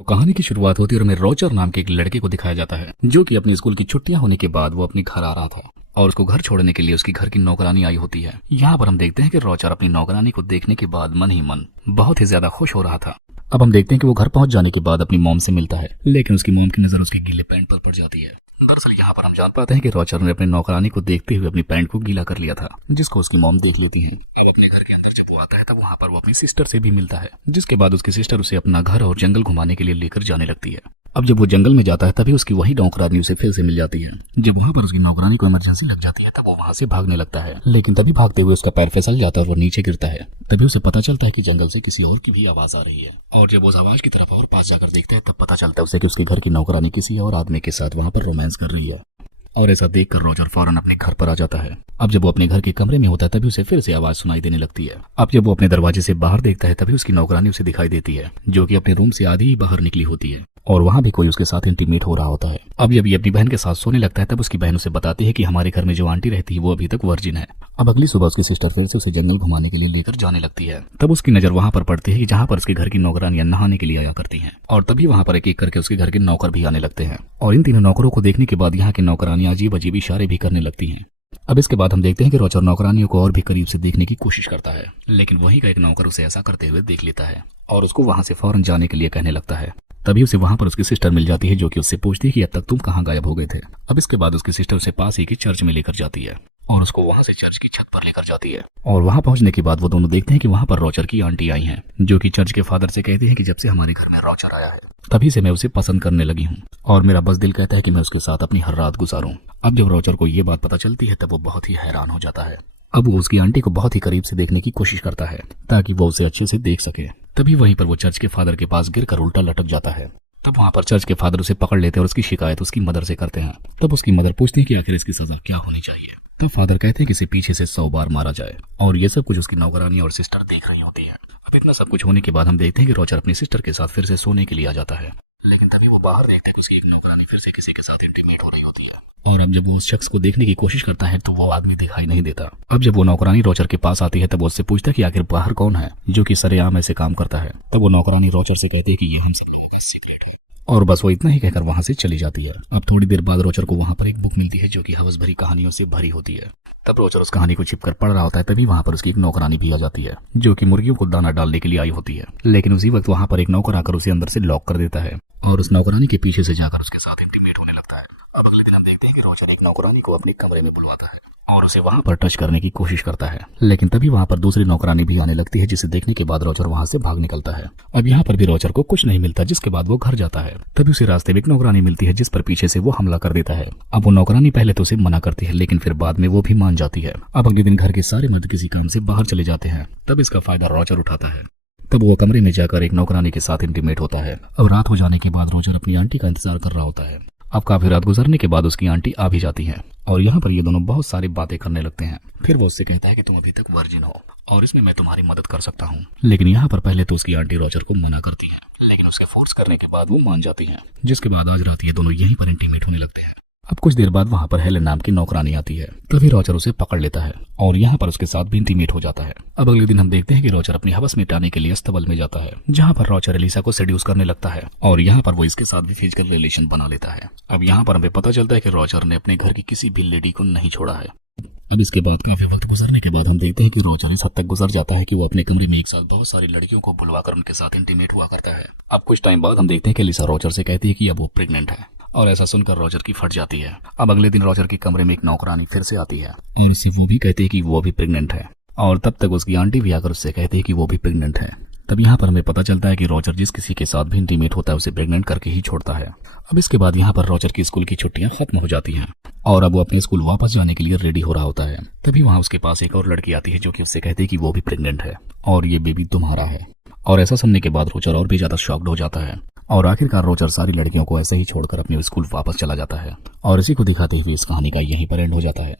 तो कहानी की शुरुआत होती है और हमें रोजर नाम के एक लड़के को दिखाया जाता है जो कि अपनी स्कूल की छुट्टियां होने के बाद वो अपने घर आ रहा था और उसको घर छोड़ने के लिए उसकी घर की नौकरानी आई होती है। यहाँ पर हम देखते हैं कि रोजर अपनी नौकरानी को देखने के बाद मन ही मन बहुत ही ज्यादा खुश हो रहा था। अब हम देखते हैं कि वो घर पहुंच जाने के बाद अपनी मॉम से मिलता है, लेकिन उसकी मॉम की नजर उसके गीले पैंट पर पड़ जाती है। दरअसल यहाँ पर हम जान पाते हैं कि रोजर ने अपनी नौकरानी को देखते हुए अपनी पैंट को गीला कर लिया था, जिसको उसकी मॉम देख लेती है। अब अपने घर के अंदर जब वो आता है तब वहाँ पर वो अपनी सिस्टर से भी मिलता है, जिसके बाद उसकी सिस्टर उसे अपना घर और जंगल घुमाने के लिए लेकर जाने लगती है। अब जब वो जंगल में जाता है तभी उसकी वही नौकरानी उसे फिर से मिल जाती है। जब वहाँ पर उसकी नौकरानी को इमरजेंसी लग जाती है तब वो वहाँ से भागने लगता है, लेकिन तभी भागते हुए उसका पैर फिसल जाता है और वो नीचे गिरता है। तभी उसे पता चलता है कि जंगल से किसी और की भी आवाज आ रही है और जब उस आवाज की तरफ और पास जाकर देखता है तब पता चलता है उसे कि उसके घर की नौकरानी किसी और आदमी के साथ वहाँ पर रोमांस कर रही है। और ऐसा देखकर रोजर फौरन अपने घर पर आ जाता है। अब जब वो अपने घर के कमरे में होता है तभी उसे फिर से आवाज सुनाई देने लगती है। अब जब वो अपने दरवाजे से बाहर देखता है तभी उसकी नौकरानी उसे दिखाई देती है, जो कि अपने रूम से आधी ही बाहर निकली होती है और वहाँ भी कोई उसके साथ इंटीमेट हो रहा होता है। अब जब ये अपनी बहन के साथ सोने लगता है तब उसकी बहन उसे बताती है कि हमारे घर में जो आंटी रहती है वो अभी तक वर्जिन है। अब अगली सुबह उसकी सिस्टर फिर से उसे जंगल घुमाने के लिए लेकर जाने लगती है। तब उसकी नजर वहाँ पर पड़ती है कि जहाँ पर उसके घर की नौकरानियां नहाने के लिए आया करती हैं और तभी वहाँ पर एक एक करके उसके घर के नौकर भी आने लगते हैं और इन तीनों नौकरों को देखने के बाद यहाँ की नौकरानियां अजीब अजीब इशारे भी करने लगती हैं। अब इसके बाद हम देखते हैं कि रोजर नौकरानियों को और भी करीब से देखने की कोशिश करता है, लेकिन वहीं का एक नौकर उसे ऐसा करते हुए देख लेता है और उसको वहां से फौरन जाने के लिए कहने लगता है। तभी उसे वहां पर उसकी सिस्टर मिल जाती है, जो कि उससे पूछती है कि अब तक तुम कहाँ गायब हो गए थे। अब इसके बाद उसकी सिस्टर उसे पास ही की चर्च में लेकर जाती है और उसको वहां से चर्च की छत पर लेकर जाती है और वहां पहुंचने के बाद वो दोनों देखते हैं कि वहां पर रोजर की आंटी आई हैं, जो कि चर्च के फादर से कहती हैं कि जब से हमारे घर में रोजर आया है तभी से मैं उसे पसंद करने लगी हूँ और मेरा बस दिल कहता है कि मैं उसके साथ अपनी हर रात गुजारूं। अब जब रोजर को ये बात पता चलती है तब वो बहुत ही हैरान हो जाता है। अब वो उसकी आंटी को बहुत ही करीब से देखने की कोशिश करता है ताकि वो उसे अच्छे से देख सके। तभी वहीं पर वो चर्च के फादर के पास गिरकर उल्टा लटक जाता है। तब वहाँ पर चर्च के फादर उसे पकड़ लेते हैं और उसकी शिकायत उसकी मदर से करते हैं। तब उसकी मदर पूछती है कि आखिर इसकी सजा क्या होनी चाहिए। तब फादर कहते हैं कि इसे पीछे से 100 बार मारा जाए और ये सब कुछ उसकी नौकरानी और सिस्टर देख रही होती है। अब इतना सब कुछ होने के बाद हम देखते हैं कि रोजर अपनी सिस्टर के साथ फिर से सोने के लिए आ जाता है, लेकिन तभी वो बाहर देखते हैं कि उसकी एक नौकरानी फिर से किसी के साथ इंटीमेट हो रही होती है और अब जब वो उस शख्स को देखने की कोशिश करता है तो वो आदमी दिखाई नहीं देता। अब जब वो नौकरानी रोजर के पास आती है तब वो उससे पूछता है कि आखिर बाहर कौन है जो कि सरेआम ऐसे काम करता है। तब वो नौकरानी रोजर से कहती है कि ये हम सब लोगों का सीक्रेट है और बस वो इतना ही कहकर वहां से चली जाती है। अब थोड़ी देर बाद रोजर को वहां पर एक बुक मिलती है जो कि हवस भरी कहानियों से भरी होती है। तब रोजर उस कहानी को छिपकर पढ़ रहा होता है तभी वहां पर उसकी एक नौकरानी भी आ जाती है, जो कि मुर्गियों को दाना डालने के लिए आई होती है, लेकिन उसी वक्त वहां पर एक नौकर आकर उसे अंदर से लॉक कर देता है और उस नौकरानी के पीछे से जाकर उसके साथ इंटीमेट होने लगता है। अब अगले दिन हम देखते हैं कि रोजर एक नौकरानी को अपने कमरे में बुलवाता है और उसे वहां पर टच करने की कोशिश करता है, लेकिन तभी वहां पर दूसरी नौकरानी भी आने लगती है, जिसे देखने के बाद रोजर वहां से भाग निकलता है। अब यहाँ पर भी रोजर को कुछ नहीं मिलता, जिसके बाद वो घर जाता है। तभी उसे रास्ते में एक नौकरानी मिलती है जिस पर पीछे से वो हमला कर देता है। अब वो नौकरानी पहले तो उसे मना करती है, लेकिन फिर बाद में वो भी मान जाती है। अब अगले दिन घर के सारे मर्द किसी काम से बाहर चले जाते हैं, तब इसका फायदा रोजर उठाता है। तब वो कमरे में जाकर एक नौकरानी के साथ इंटीमेट होता है। अब रात हो जाने के बाद रोजर अपनी आंटी का इंतजार कर रहा होता है। अब काफी रात गुजरने के बाद उसकी आंटी आ भी जाती है और यहाँ पर ये दोनों बहुत सारी बातें करने लगते हैं। फिर वो उससे कहता है कि तुम अभी तक वर्जिन हो और इसमें मैं तुम्हारी मदद कर सकता हूँ, लेकिन यहाँ पर पहले तो उसकी आंटी रोजर को मना करती है, लेकिन उसके फोर्स करने के बाद वो मान जाती है, जिसके बाद आज रात ये दोनों यहीं पर इंटीमेट होने लगते हैं। अब कुछ देर बाद वहां पर हेलेन नाम की नौकरानी आती है, तभी रोजर उसे पकड़ लेता है और यहाँ पर उसके साथ भी इंटीमेट हो जाता है। अब अगले दिन हम देखते हैं कि रोजर अपनी हवस मिटाने के लिए अस्तबल में जाता है, जहाँ पर रोजर एलिसा को सेड्यूस करने लगता है और यहाँ पर वो इसके साथ भी फिजिकल रिलेशन बना लेता है। अब यहाँ पर हमें पता चलता है कि रोजर ने अपने घर की किसी भी लेडी को नहीं छोड़ा है। अब इसके बाद काफी वक्त गुजरने के बाद हम देखते हैं कि रोजर इस हद तक गुजर जाता है कि वो अपने कमरे में एक साथ बहुत सारी लड़कियों को बुलवाकर उनके साथ इंटीमेट हुआ करता है। अब कुछ टाइम बाद हम देखते हैं कि एलिसा रोजर से कहती है कि अब वो प्रेग्नेंट है और ऐसा सुनकर रोजर की फट जाती है। अब अगले दिन रोजर के कमरे में एक नौकरानी फिर से आती है और इससे वो भी कहती है कि वो भी प्रेग्नेंट है और तब तक उसकी आंटी भी आकर उससे कहती है कि वो भी प्रेग्नेंट है। तब यहाँ पर हमें पता चलता है कि रोजर जिस किसी के साथ भी इंटीमेट होता है उसे प्रेग्नेंट करके ही छोड़ता है। अब इसके बाद यहाँ पर रोजर की स्कूल की छुट्टियां खत्म हो जाती हैं और अब वो अपने स्कूल वापस जाने के लिए रेडी हो रहा होता है। तभी वहाँ उसके पास एक और लड़की आती है जो कि उससे कहती है कि वो भी प्रेग्नेंट है और ये बेबी तुम्हारा है। और ऐसा सुनने के बाद रोजर और भी ज्यादा शॉक्ड हो जाता है और आखिरकार रोजर सारी लड़कियों को ऐसे ही छोड़कर अपने स्कूल वापस चला जाता है और इसी को दिखाते हुए इस कहानी का यहीं पर एंड हो जाता है।